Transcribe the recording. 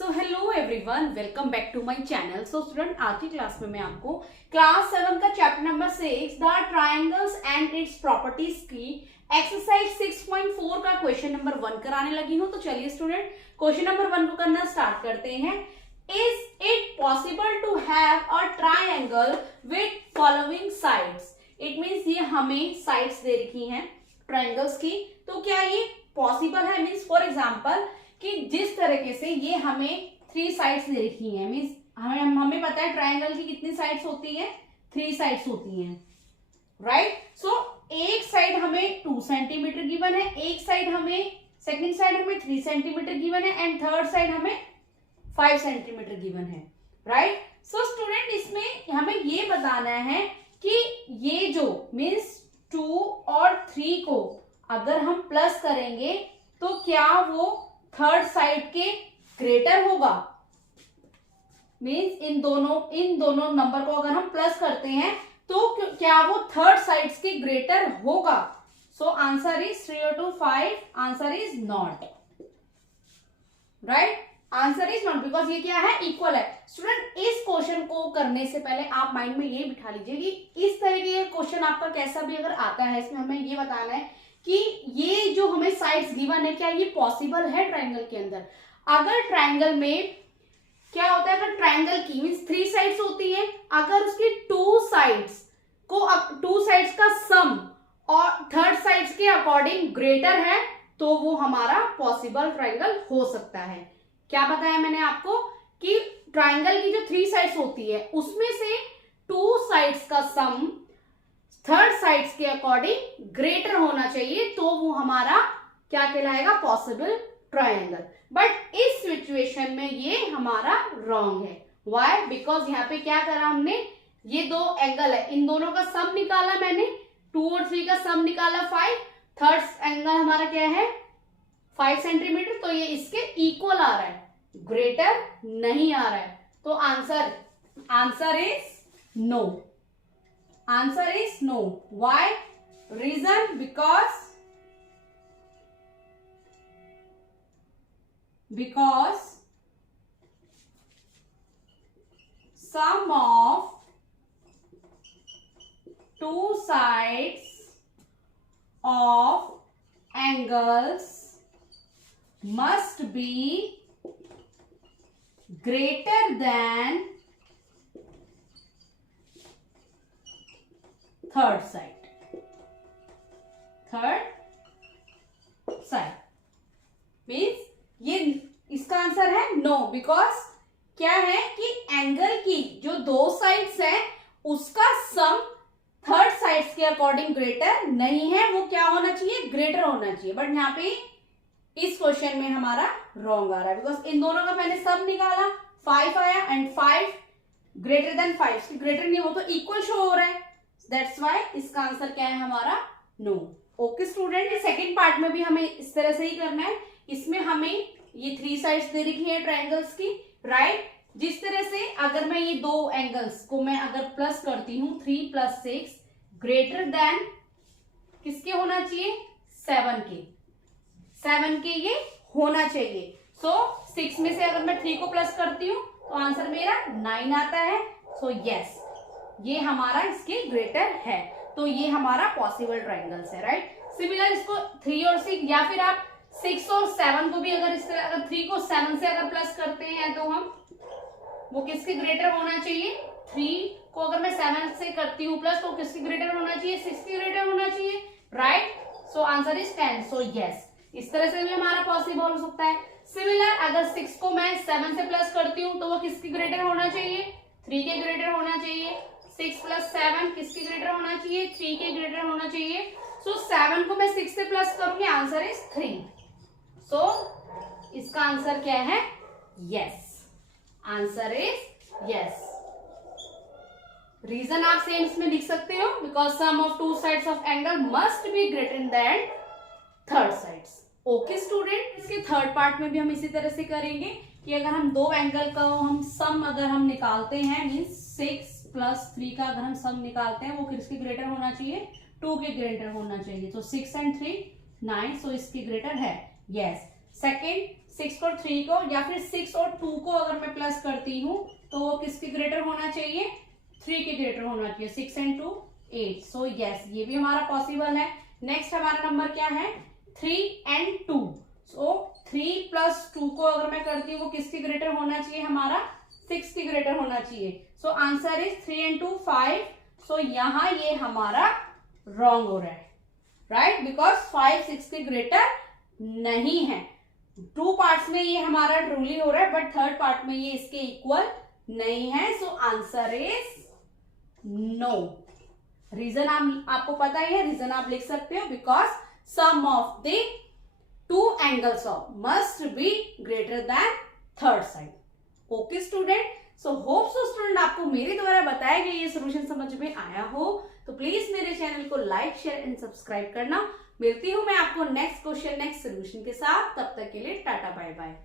So hello everyone, welcome back to my channel. So student, आज की class में मैं आपको क्लास 7 का chapter number 6 the triangles and its properties की एक्सरसाइज 6.4 का क्वेश्चन नंबर 1 कराने लगी हूं। तो चलिए स्टूडेंट, क्वेश्चन नंबर 1 को करना स्टार्ट करते हैं। Is it possible to have a triangle with following sides? It means ये हमें साइड्स दे रखी हैं ट्रायंगल्स की, तो क्या ये पॉसिबल है? मीन्स फॉर एग्जाम्पल कि जिस तरीके से ये हमें 3 साइड्स दे रखी हैं, मीन्स हमें पता है ट्रायंगल की कितनी साइड्स होती है, 3 साइड्स होती हैं, राइट। सो एक साइड हमें 2 सेंटीमीटर गिवन है, एक साइड हमें सेकंड साइड हमें 3 सेंटीमीटर गिवन है एंड थर्ड साइड हमें 5 सेंटीमीटर गिवन है, राइट। सो स्टूडेंट, इसमें हमें ये बताना है कि ये जो मीन्स 2 और 3 को अगर हम प्लस करेंगे तो क्या वो थर्ड साइड के ग्रेटर होगा? मीन्स इन दोनों नंबर को अगर हम प्लस करते हैं तो क्या वो थर्ड साइड्स के ग्रेटर होगा? सो answer is 3 to 5, answer is not, right. Answer is not because ये क्या है, इक्वल है। स्टूडेंट, इस क्वेश्चन को करने से पहले आप माइंड में ये बिठा लीजिए कि इस तरीके का क्वेश्चन आपका कैसा भी अगर आता है, इसमें हमें ये बताना है कि ये जो हमें साइड्स गिवन है क्या ये पॉसिबल है ट्रायंगल के अंदर। अगर ट्रायंगल में क्या होता है, अगर ट्रायंगल की मींस 3 साइड्स होती है, अगर उसकी 2 साइड्स का सम और थर्ड साइड्स के अकॉर्डिंग ग्रेटर है तो वो हमारा पॉसिबल ट्रायंगल हो सकता है। क्या बताया मैंने आपको कि ट्रायंगल की जो 3 साइड्स होती है उसमें से 2 साइड्स का सम थर्ड साइड्स के अकॉर्डिंग ग्रेटर होना चाहिए तो वो हमारा क्या कहलाएगा, पॉसिबल ट्रायंगल। बट इस सिचुएशन में ये हमारा रॉन्ग है। व्हाई? बिकॉज यहाँ पे क्या करा हमने, ये 2 एंगल है, इन दोनों का सम निकाला मैंने, 2 और 3 का सम निकाला 5, थर्ड एंगल हमारा क्या है 5 सेंटीमीटर, तो ये इसके इक्वल आ रहा है, ग्रेटर नहीं आ रहा है। तो answer is no, answer is no. Why? Reason because sum of 2 sides of angles must be greater than third side means ये इसका आंसर है नो। बिकॉज क्या है कि एंगल की जो 2 साइड्स है उसका सम थर्ड साइड्स के अकॉर्डिंग ग्रेटर नहीं है, वो क्या होना चाहिए, ग्रेटर होना चाहिए। बट यहाँ पे इस क्वेश्चन में हमारा रॉन्ग आ रहा है बिकॉज इन दोनों का मैंने सम निकाला 5 आया एंड 5 ग्रेटर देन 5, ग्रेटर नहीं, वो तो इक्वल शो हो रहा है। That's why इसका आंसर क्या है हमारा no. Okay student, second part में भी हमें इस तरह से ही करना है। इसमें हमें ये 3 साइड्स दे रखी है ट्रायंगल्स की, राइट। जिस तरह से अगर मैं ये 2 एंगल्स को मैं अगर प्लस करती हूँ 3 + 6 ग्रेटर देन किसके होना चाहिए, 7 के ये होना चाहिए। सो 6 में से अगर मैं 3 को प्लस करती हूँ तो आंसर मेरा 9 आता है। सो यस, ये हमारा इसके ग्रेटर है, तो ये हमारा पॉसिबल ट्रायंगल्स है, राइट। सिमिलर इसको 3 और 6 या फिर आप 6 और 7 को भी अगर इस तरह अगर 3 को 7 से अगर प्लस करते हैं तो हम वो किसके ग्रेटर होना चाहिए, 3 को अगर मैं 7 से करती हूँ प्लस तो किसके ग्रेटर होना चाहिए, 6 के ग्रेटर होना चाहिए, right. So answer is 10। So yes, इस तरह से भी हमारा पॉसिबल हो सकता है। सिमिलर अगर 6 को मैं 7 से प्लस करती हूँ तो वो किसके ग्रेटर होना चाहिए, 3 के ग्रेटर होना चाहिए। 6 + 7 किसके ग्रेटर होना चाहिए, 3 के ग्रेटर होना चाहिए। सो 7 को मैं 6 से प्लस करूंगी, आंसर इज 3। सो इसका आंसर क्या है, yes, answer is yes. Reason आप सेम इसमें लिख सकते हो, because sum of 2 sides of angle must be greater than third sides. Okay student, इसके थर्ड पार्ट में भी हम इसी तरह से करेंगे कि अगर हम 2 एंगल का हम सम अगर हम निकालते हैं, मीन्स 6 + 3 का अगर हम सम निकालते हैं वो किसके ग्रेटर होना चाहिए, 2 के ग्रेटर होना चाहिए। तो 6 and 3 9, सो इसके ग्रेटर है, यस। सेकेंड 6 और 3 को, या फिर 6 और 2 को अगर मैं प्लस करती हूँ तो वो किसके ग्रेटर होना चाहिए, 3 के ग्रेटर होना चाहिए। 6 and 2 8। सो यस, ये भी हमारा पॉसिबल है। नेक्स्ट हमारा नंबर क्या है, 3 and 2। सो 3 प्लस 2 को अगर मैं करती हूँ वो किसके ग्रेटर होना चाहिए, हमारा 6 के ग्रेटर होना चाहिए। सो आंसर इज 3 and 2 5। सो यहाँ ये हमारा रॉन्ग हो रहा है, राइट, बिकॉज 5 6 के ग्रेटर नहीं है। 2 पार्ट्स में ये हमारा ट्रूली हो रहा है, बट थर्ड पार्ट में ये इसके इक्वल नहीं है। So answer is no. Reason आपको पता ही है, रीजन आप लिख सकते हो, because sum of the 2 angles of must be greater than third side. Okay student, so hope so student आपको मेरे द्वारा बताया गया ये सोल्यूशन समझ में आया हो, तो प्लीज मेरे चैनल को लाइक शेयर एंड सब्सक्राइब करना। मिलती हूं मैं आपको नेक्स्ट क्वेश्चन नेक्स्ट सोल्यूशन के साथ, तब तक के लिए टाटा बाय बाय।